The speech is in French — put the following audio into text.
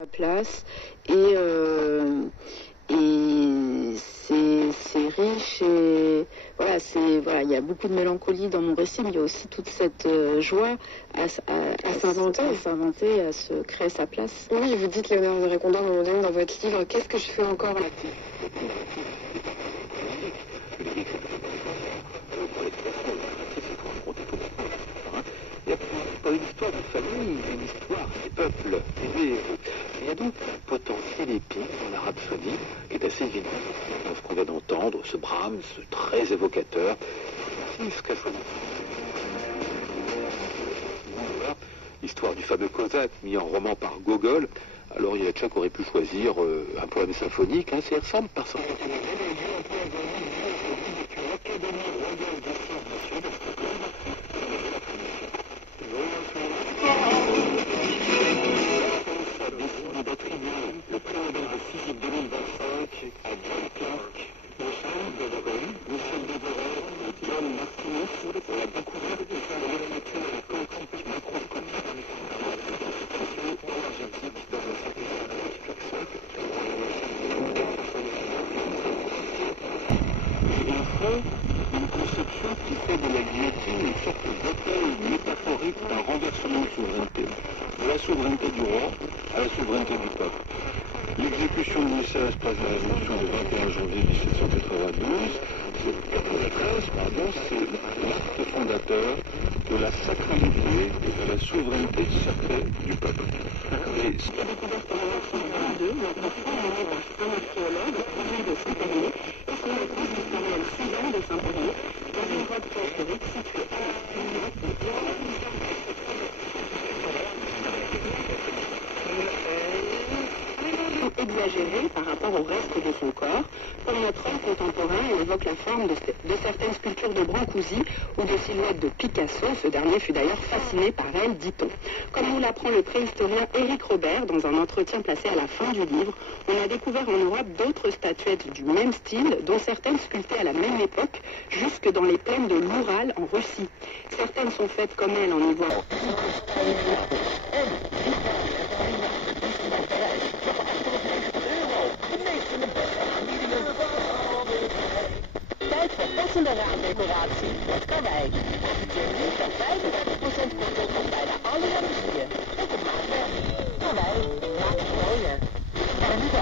la place et c'est riche et voilà, il y a beaucoup de mélancolie dans mon récit, mais il y a aussi toute cette joie à s'inventer, à se créer sa place. Oui, vous dites, Léonore de Récondat, à un moment donné dans votre livre, qu'est-ce que je fais encore là? Il n'y a pas une histoire de famille, une histoire des peuples. Il y a donc un potentiel épique dans la rhapsodie qui est assez évident dans ce qu'on vient d'entendre, ce Brahms très évocateur. L'histoire du fameux Cosaque mis en roman par Gogol. Alors il y a Tchak aurait pu choisir un poème symphonique, hein, ça y ressemble par ça. Le prix Nobel de physique 2025 à John Clark, Michel Devereux et John Martinez pour la découverte de la molécule quantique macroscopique énergétique dans un et au fond, une conception qui fait de la guillotine une sorte d'hôtel métaphorique d'un renversement de souveraineté. De la souveraineté du roi à la souveraineté du peuple. L'exécution de Louis XVI passe la résolution du 21 janvier 1792, c'est l'acte fondateur de la sacralité et de la souveraineté sacrée du peuple. Exagéré par rapport au reste de son corps. Comme notre homme contemporain, elle évoque la forme de certaines sculptures de Brancusi ou de silhouettes de Picasso. Ce dernier fut d'ailleurs fasciné par elle, dit-on. Comme nous l'apprend le préhistorien Éric Robert dans un entretien placé à la fin du livre, on a découvert en Europe d'autres statuettes du même style, dont certaines sculptées à la même époque, jusque dans les plaines de l'Oural en Russie. Certaines sont faites comme elle en ivoire. Tijd voor passende raamdecoratie met Karwei. Profiteer nu van 35% korting op bijna alle jaloezieën. Op het maatwerk. Karwei, maakt het mooier. En nu de